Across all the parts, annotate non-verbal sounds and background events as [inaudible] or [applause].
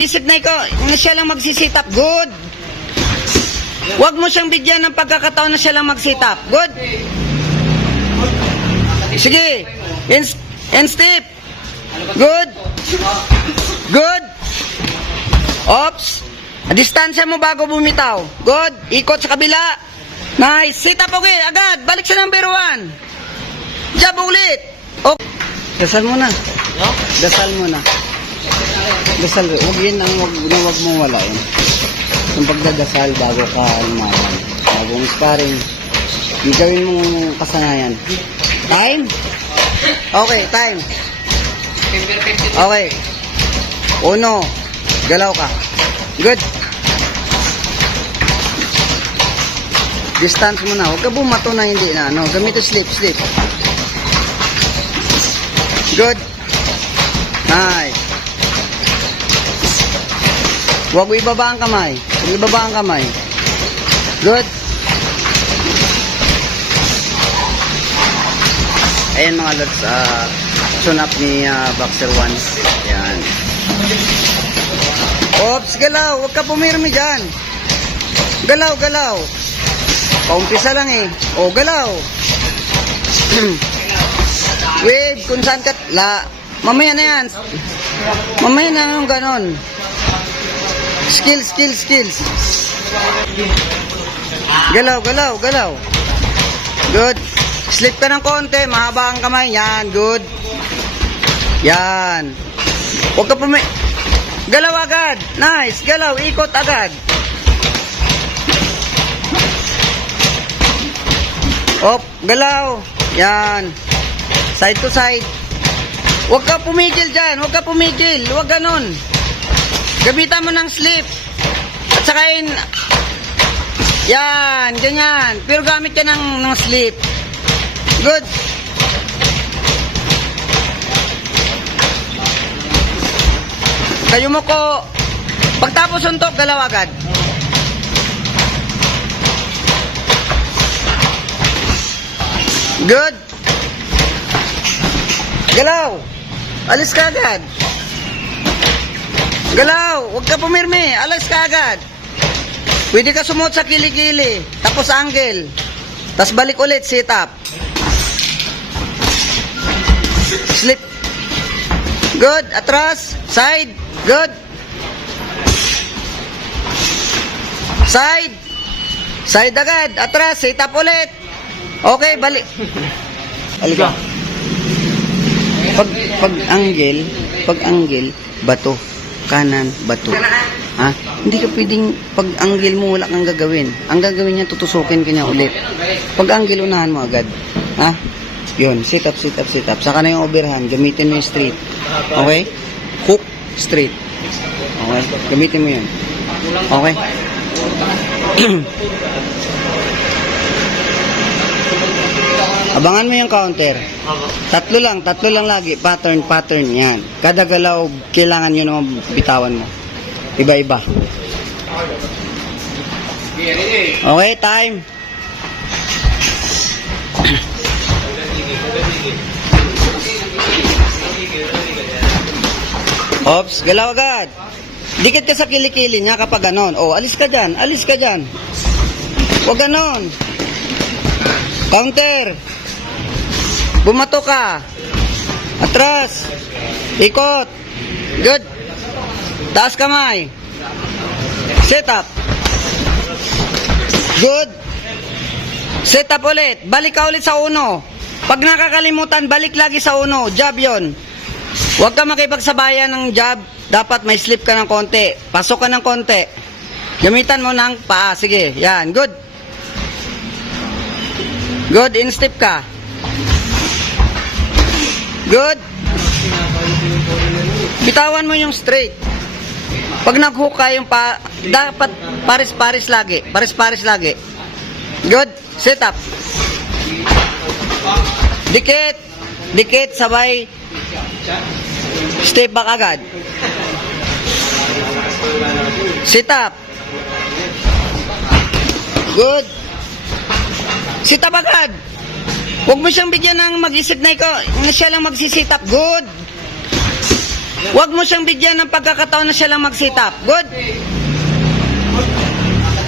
Isip na na siya lang magsisit up. Good. Huwag mo siyang bigyan ng pagkakataon na siya lang mag-sit up. Good. Sige. In, in step. Good. Good. Ops. Distansya mo bago bumitaw. Good. Ikot sa kabila. Nice. Sit up okay. Agad. Balik sa number one. Jab ulit. Okay. Dasal mo na. Dasal mo na. Dasal, huwag yun ang wag, na wag mong wala yun. Yung pagdadasal bago ka lumaban. Bagong sparring. Di gawin mong kasanayan. Time? Okay, time. Okay. Uno. Galaw ka. Good. Distance mo na. Huwag ka bumato na hindi na. Ano, gamit sleep, sleep. Good. Nice. Huwag mo ibaba ang kamay. Huwag ibaba ang kamay. Good. Ayan mga lods, uh, tune up ni ah, Boxer Ones. Ayan. Ops, galaw. Huwag ka pumirmi dyan. Galaw, galaw. Paumpisa lang eh. O, galaw. [clears throat] Wait, kung saan ka... La, mamaya na yan. Mamaya na yung ganon. Skills, skills, skills. Galaw, galaw, galaw. Good. Slip ka ng konti, mahaba ang kamay. Yan, good. Yan. Huwag ka pumi... Galaw agad. Nice. Galaw, ikot agad. Op, galaw. Yan. Side to side. Huwag ka pumigil dyan. Huwag ka pumigil. Huwag ganon. Gamitan mo ng slip. At saka. Yan, ganyan. Pero gamit ka ng, ng slip. Good. Kayo mo ko... Pagtapos suntok, galaw agad. Good. Galaw. Alis ka agad. Galaw, huwag ka pumirmi. Alas ka agad. Pwede ka sumuot sa kilikili. Tapos angle. Tapos balik ulit, sit up. Slip. Good. Atras. Side. Good. Side. Side agad. Atras. Sit up ulit. Okay, balik. Halika. Pag, pag angle, pag angle, bato. Kanan, bato. Ha? Hindi ka pwedeng, pag angle mo, wala kang gagawin. Ang gagawin niya, tutusukin ka niya ulit. Pag angle, unahan mo agad. Ha? Yun, sit up, sit up, sit up. Saka na yung overhand, gamitin mo yung straight. Okay? Hook, straight. Okay? Gamitin mo yun. Okay? [clears throat] Abangan mo yung counter. Tatlo lang, tatlo lang lagi. Pattern, pattern yan. Kada galaw, kailangan nyo naman bitawan mo. Iba-iba. Okay, time. Ops, galaw agad. Dikit ka sa kilikili niya kapag ganon. Oh, alis ka dyan, alis ka dyan. Huwag ganon. Counter. Bumato ka. Atras. Ikot. Good. Taas kamay. Set up. Good. Set up ulit. Balik ka ulit sa uno. Pag nakakalimutan, balik lagi sa uno. Jab yon. Huwag ka makipagsabayan ng jab. Dapat may slip ka ng konti. Pasok ka ng konti. Gamitan mo ng paa. Sige. Yan. Good. Good. In step ka. Good. Bitawan mo yung straight. Pag nag-hook ka yung pa, dapat pares-pares lagi. Pares-pares lagi. Good. Sit up. Dikit. Dikit, sabay. Step back agad. Sit up. Good. Sit up agad. Huwag mo siyang bigyan ng mag-isip na ikaw, siya lang magsisit up. Good. Huwag mo siyang bigyan ng pagkakataon na siya lang mag-sit up. Good?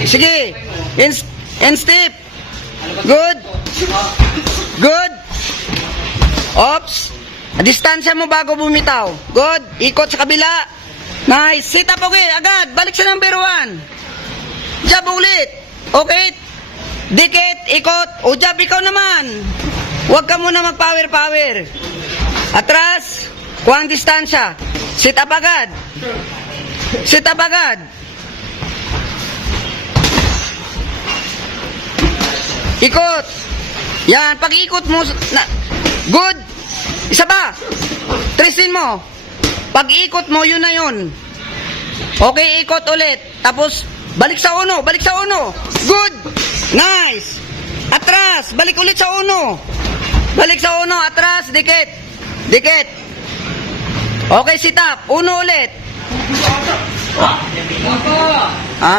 Sige. And, step. Good. Good. Ops. Distansya mo bago bumitaw. Good. Ikot sa kabila. Nice. Sit up okay. Agad. Balik sa number one. Jab ulit. Okay. Dikit. Ikot. O jab ikaw naman. Huwag ka muna mag-power-power. Atras. Kuha ang distansya. Sit up agad. Sit up agad. Ikot. Yan, pag ikot mo, na, good. Isa pa. Trisin mo. Pag ikot mo, yun na yun. Okay, ikot ulit. Tapos, balik sa uno, balik sa uno. Good. Nice. Atras, balik ulit sa uno. Balik sa uno, atras, dikit. Dikit. Okay, sit up. Uno ulit. Ha?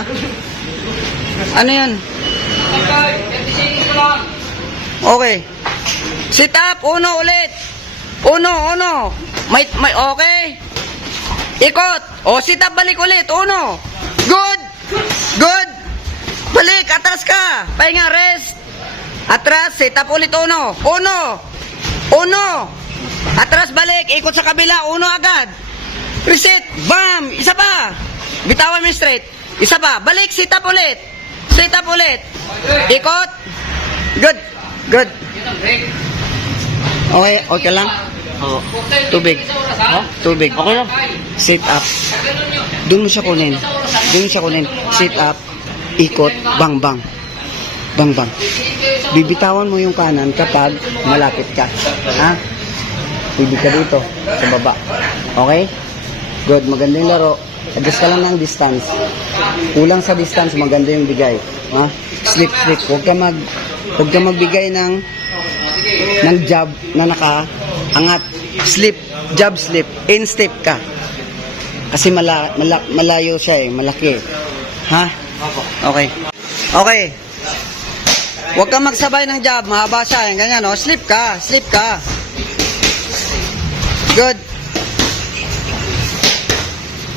Ano yan? Okay. Sit up, uno ulit. Uno, uno. May, may, okay. Ikot. O, sit up, balik ulit. Uno. Good. Good. Balik, atras ka. Pahinga, rest. Atras, sit up ulit, uno. Uno. Uno. Atras, balik. Ikot sa kabila. Uno agad. Reset. Bam. Isa pa. Bitawan mo straight. Isa pa. Balik, sit up ulit. Sit up ulit. Ikot. Good. Good. Okay, okay lang? Oo. Tubig. Ha? Tubig. Okay lang. Sit up. Doon mo siya kunin. Doon mo siya kunin. Sit up. Ikot. Bang, bang. Bang, bang. Bibitawan mo yung kanan kapag malapit ka. Ha? Pwede ka dito. Sa baba. Okay? Good. Maganda yung laro. Adjust ka lang ng distance. Kulang sa distance, maganda yung bigay. Ha? Slip, slip. Huwag ka mag... Huwag ka magbigay ng ng jab na nakaangat. Slip, jab slip, in step ka. Kasi mala, mala, malayo siya eh, malaki. Ha? Okay. Okay. Huwag kang magsabay ng jab, mahaba siya, eh, ganyan, oh. Slip ka, slip ka. Good.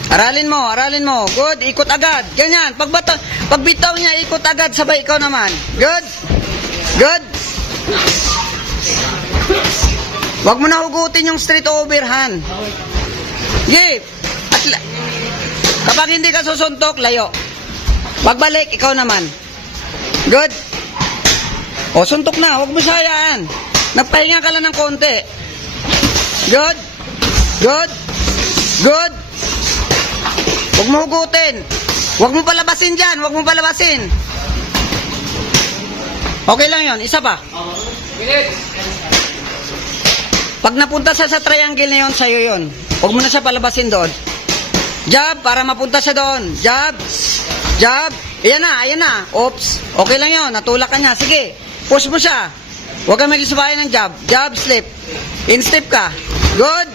Aralin mo, aralin mo. Good, ikot agad. Ganyan, pagbata, pagbitaw niya, ikot agad, sabay ikaw naman. Good. Good. Huwag mo na hugutin yung straight overhand. Sige. At kapag hindi ka susuntok, layo. Pagbalik, ikaw naman. Good. O, suntok na. Huwag mo sayaan. Nagpahinga ka lang ng konti. Good. Good. Good. Huwag mo hugutin. Huwag mo palabasin dyan. Huwag mo palabasin. Okay lang yon. Isa pa. Pag napunta siya sa triangle na yun, sa'yo yun. Huwag mo na siya palabasin doon. Jab, para mapunta siya doon. Jab. Jab. Ayan na, ayan na. Oops. Okay lang yun. Natulak ka niya. Sige. Push mo siya. Huwag kang magsabayan ng jab. Jab, slip. In step ka. Good.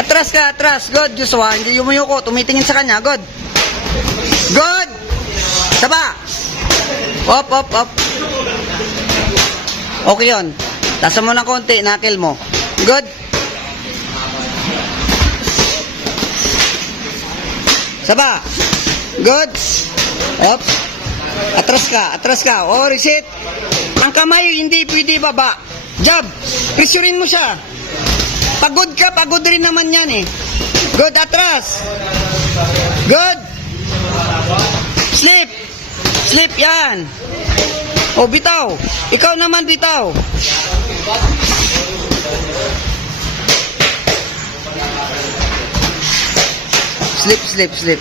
Atras ka, atras. Good, Joshua. Hindi yumuyuko. Tumitingin sa kanya. Good. Good. Saba. Op, op, op. Okay yun. Tasa mo ng konti, nakil mo. Good. Saba. Good. Up. Atras ka, atras ka. O, reset. Ang kamay, hindi pwede baba. Jab. Presurein mo siya. Pagod ka, pagod rin naman yan eh. Good, atras. Good. Slip. Slip yan. O, bitaw. Ikaw naman, bitaw. Slip, slip, slip.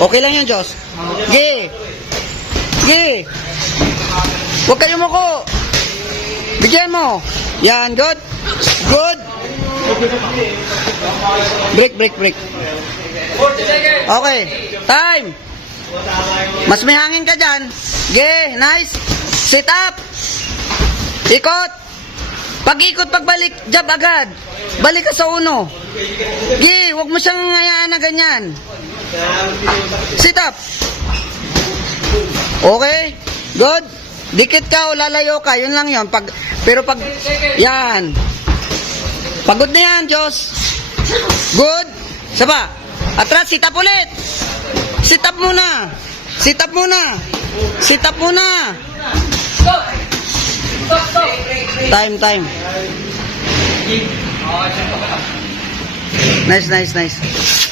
Okay lang yun, Diyos. Ge. Ge. Huwag kayo mo ko. Bigyan mo. Yan, good. Good. Break, break, break. Okay. Time. Mas may hangin ka dyan. Ge, nice. Sit up. Ikot. Pag-ikot, pagbalik, jab agad. Balik ka sa uno. Gi, wag mo siyang hayaan na ganyan. Sit up. Okay? Good? Dikit ka o lalayo ka, yun lang yun. Pag, pero pag, yan. Pagod na yan, Diyos. Good? Saba. Atras, sit up ulit. Sit up muna. Sit up muna. Sit up muna. Stop. Stop, stop. Time, time. Nice, nice, nice.